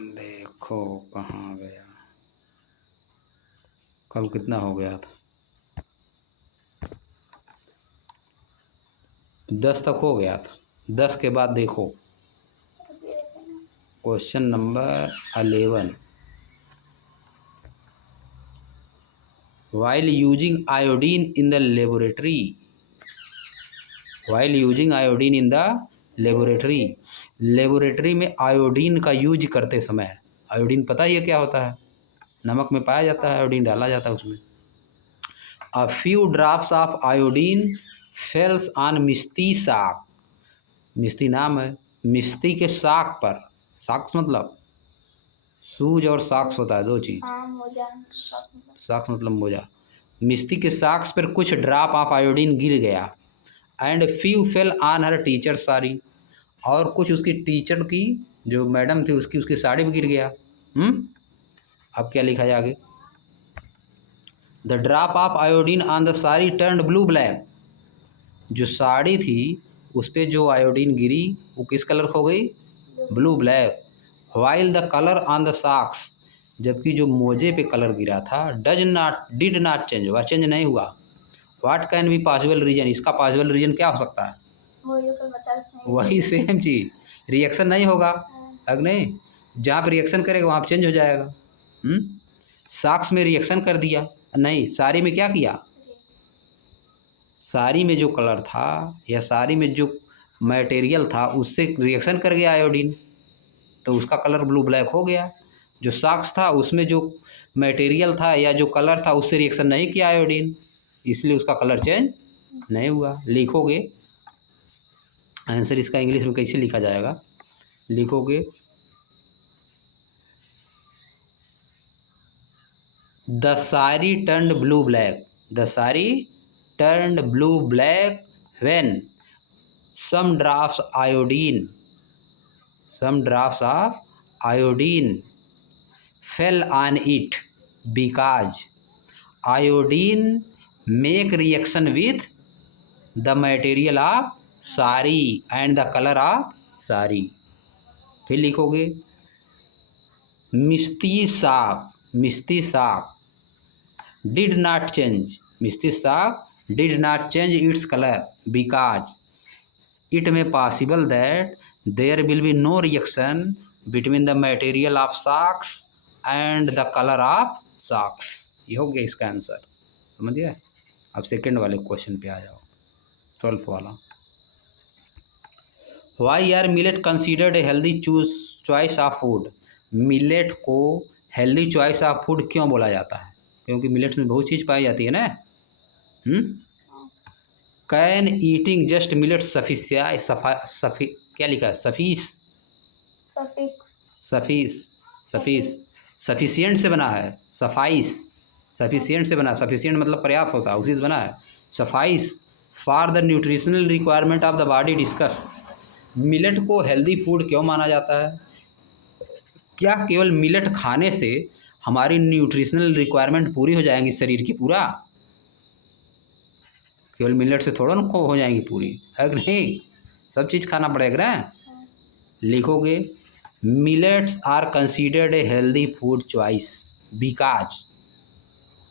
देखो कहाँ गया, कल कितना हो गया था, 10 तक हो गया था। 10 के बाद देखो question number 11। While using iodine in the laboratory, laboratory में आयोडीन का यूज करते समय, आयोडीन पता ही है क्या होता है, नमक में पाया जाता है, आयोडीन डाला जाता है उसमें। A few drops of iodine falls on मिस्ती शाक, मिस्ती नाम है, मिस्ती के शाक पर, शाक्स मतलब सूज और साक्स होता है, दो चीज, साक्स मतलब मोजा। मिस्ती के साक्स पर कुछ ड्रॉप ऑफ आयोडीन गिर गया। And few fell on her teacher sari, और कुछ उसकी टीचर की जो मैडम थी उसकी साड़ी में गिर गया। अब क्या लिखा है आगे, the drop of iodine on the sari turn blue black, जो साड़ी थी उस पर जो आयोडीन गिरी वो किस कलर हो गई, blue black. While the colour on the socks, जबकि जो मोजे पे कलर गिरा था डिड नॉट चेंज, वह चेंज नहीं हुआ। What can be possible reason, इसका पॉसिबल रीजन क्या हो सकता है, वही सेम चीज, रिएक्शन नहीं होगा, अगर नहीं जहाँ पे रिएक्शन करेगा वहाँ पे चेंज हो जाएगा। सॉक्स में रिएक्शन कर दिया, नहीं साड़ी में क्या किया, साड़ी में जो कलर था या साड़ी में जो मटेरियल था उससे रिएक्शन कर गया आयोडीन, तो उसका कलर ब्लू ब्लैक हो गया। जो सॉक्स था उसमें जो मटेरियल था या जो कलर था उससे रिएक्शन नहीं किया आयोडीन, इसलिए उसका कलर चेंज नहीं हुआ। लिखोगे आंसर इसका इंग्लिश में कैसे लिखा जाएगा, लिखोगे the sari turned blue black, the sari turned blue black when some drops of iodine fell on it because iodine make reaction with the material of sari and the color of sari। फिर लिखोगे मिस्ती शाक did not change, मिस्ती शाक did not change its color because it may possible that there will be no reaction between the material of socks and the color of socks। ये हो गया इसका answer, समझ गए। अब सेकंड वाले क्वेश्चन पे आ जाओ, 12th वाला। Why are millet considered a healthy choice of food, millet को हेल्दी चॉइस ऑफ फूड क्यों बोला जाता है, क्योंकि मिलेट में बहुत चीज़ पाई जाती है ना। कैन ईटिंग जस्ट मिलेट क्या लिखा है, सफिशिएंट से बना है, सफिशिएंट से बना, सफिशिएंट मतलब पर्याप्त होता है, उसी से बना है। Suffice for the nutritional requirement of the body discuss, millet को हेल्दी फूड क्यों माना जाता है, क्या केवल मिलेट खाने से हमारी न्यूट्रिशनल रिक्वायरमेंट पूरी हो जाएंगी शरीर की, पूरा केवल मिलेट से थोड़ा ना हो जाएंगी पूरी, है कि नहीं, सब चीज़ खाना पड़ेगा ना। लिखोगे millets are considered a healthy food choice because,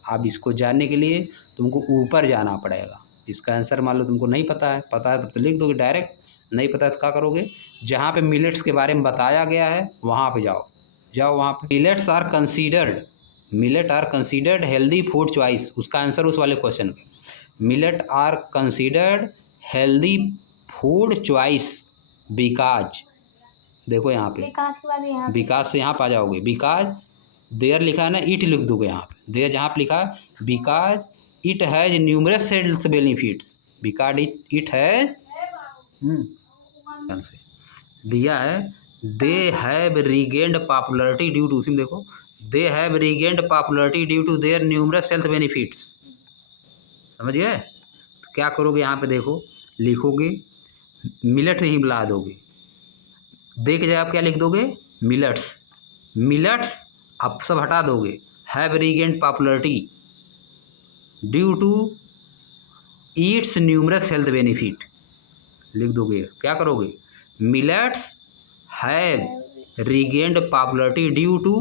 अब इसको जानने के लिए तुमको ऊपर जाना पड़ेगा। इसका आंसर मान लो तुमको नहीं पता है, पता है तो लिख दोगे डायरेक्ट, नहीं पता है तो क्या करोगे, जहाँ पे मिलेट्स के बारे में बताया गया है वहाँ पे जाओ वहाँ पे millet are considered healthy food choice, उसका आंसर उस वाले क्वेश्चन का, millet are considered healthy food choice because, देखो यहाँ पे बिकॉज से यहाँ पे आ जाओगे, बिकॉज देयर लिखा है ना, इट लिख दोगे यहाँ पे, देयर जहाँ पे लिखा है because it has numerous health benefits, because it has दिया है they have regained popularity due to, देखो they have regained popularity due to their numerous health benefits, समझ गए। तो क्या करोगे यहाँ पे देखो, लिखोगे मिलेट ही मिला दोगे, देख जाए आप क्या लिख दोगे, मिलेट्स आप सब हटा दोगे, have regained popularity due to its numerous health benefit, लिख दोगे। क्या करोगे, millets have regained popularity due to,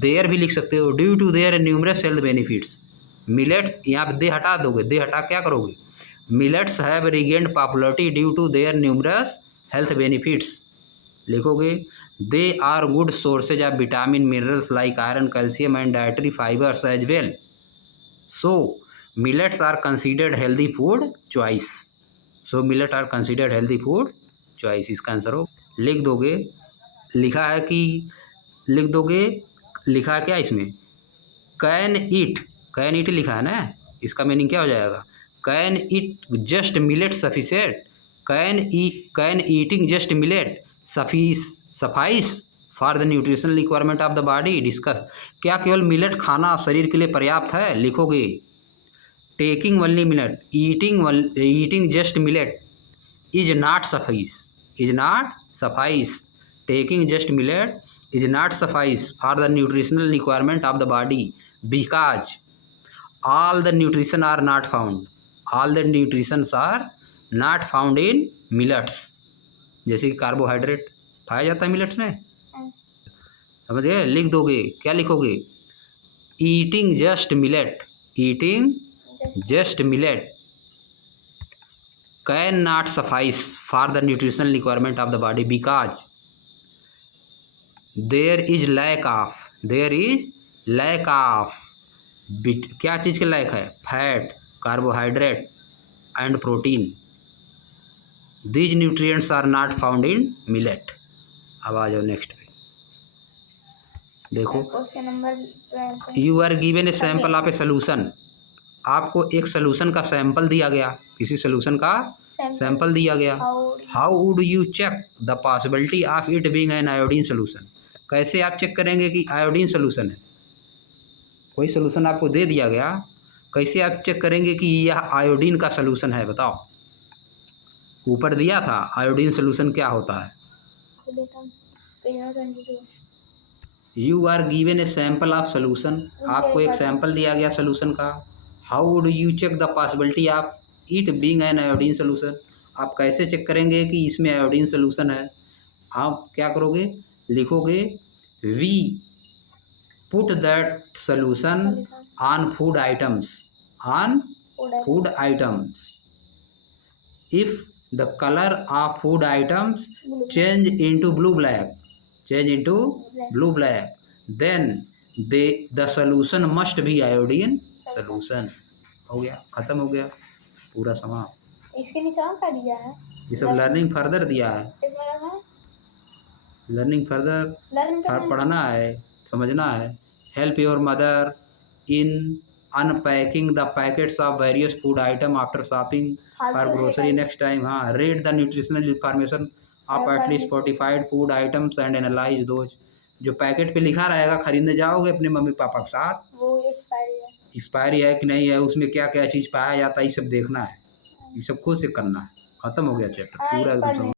their भी लिख सकते हो, due to their numerous health benefits. Millets यहाँ पे दे हटा दोगे, दे हटा क्या करोगे, millets have regained popularity due to their numerous health benefits लिखोगे। They are good sources of vitamin minerals like iron calcium and dietary fibres as well. So millets are considered healthy food choice. So millet are considered healthy food choice, इसका answer हो। लिख दोगे, लिखा है कि लिख दोगे, लिखा है क्या इसमें, कैन ईट, कैन ईट लिखा है ना, इसका मीनिंग क्या हो जाएगा, can eat just millet sufficient, can eating just millet suffice for the nutritional requirement of the body. Discuss, क्या केवल मिलेट खाना शरीर के लिए पर्याप्त है, लिखोगे। Taking only millet, eating just millet is not suffice, is not suffice, taking just millet is not suffice for the nutritional requirement of the body because all the nutrition are not found, all the nutritions are not found in millets। जैसे कि carbohydrate पाया जाता है millets में, समझ गए। लिख दोगे, क्या लिखोगे, eating just millet, eating just millet can not suffice for the nutritional requirement of the body because there is lack of, there is lack of, क्या चीज़ के लैक है, fat, carbohydrate and protein. These nutrients are not found in millet. अब आ जाओ next पे, देखो question number you are given a sample of a solution. आपको एक सोल्यूशन का सैंपल दिया गया, किसी सोल्यूशन का सैंपल दिया गया। How would you check the possibility of it being an iodine solution. कैसे आप चेक करेंगे कि आयोडीन सोल्यूशन है, कोई सोल्यूशन आपको दे दिया गया, कैसे आप चेक करेंगे कि यह आयोडीन का सोल्यूशन है, बताओ। ऊपर दिया था आयोडीन सोल्यूशन क्या होता है। You are given a sample of solution, आपको एक सैंपल दिया गया सोल्यूशन का। How would you check the possibility of it being an iodine solution, आप कैसे चेक करेंगे कि इसमें आयोडीन सोल्यूशन है। आप क्या करोगे, लिखोगे we put that solution on food items, on food items. If the colour of food items change into blue black, change into blue black, then the solution must be iodine solution. हो गया, खत्म हो गया पूरा समाप्त। इसके नीचे और क्या दिया है, ये सब लर्निंग फर्दर दिया है, लर्निंग फर्दर पढ़ना है, समझना है। Help your mother in unpacking the packets of various food item after shopping for grocery next time. हाँ, read the nutritional information of at least 45 food items and analyse those. जो packet पे लिखा रहेगा, खरीदने जाओगे अपने मम्मी पापा के साथ, वो एक्सपायरी है कि नहीं है, उसमें क्या क्या चीज़ पाया जाता है, ये सब देखना है, ये सब खुद से करना है। खत्म हो गया चैप्टर पूरा एकदम।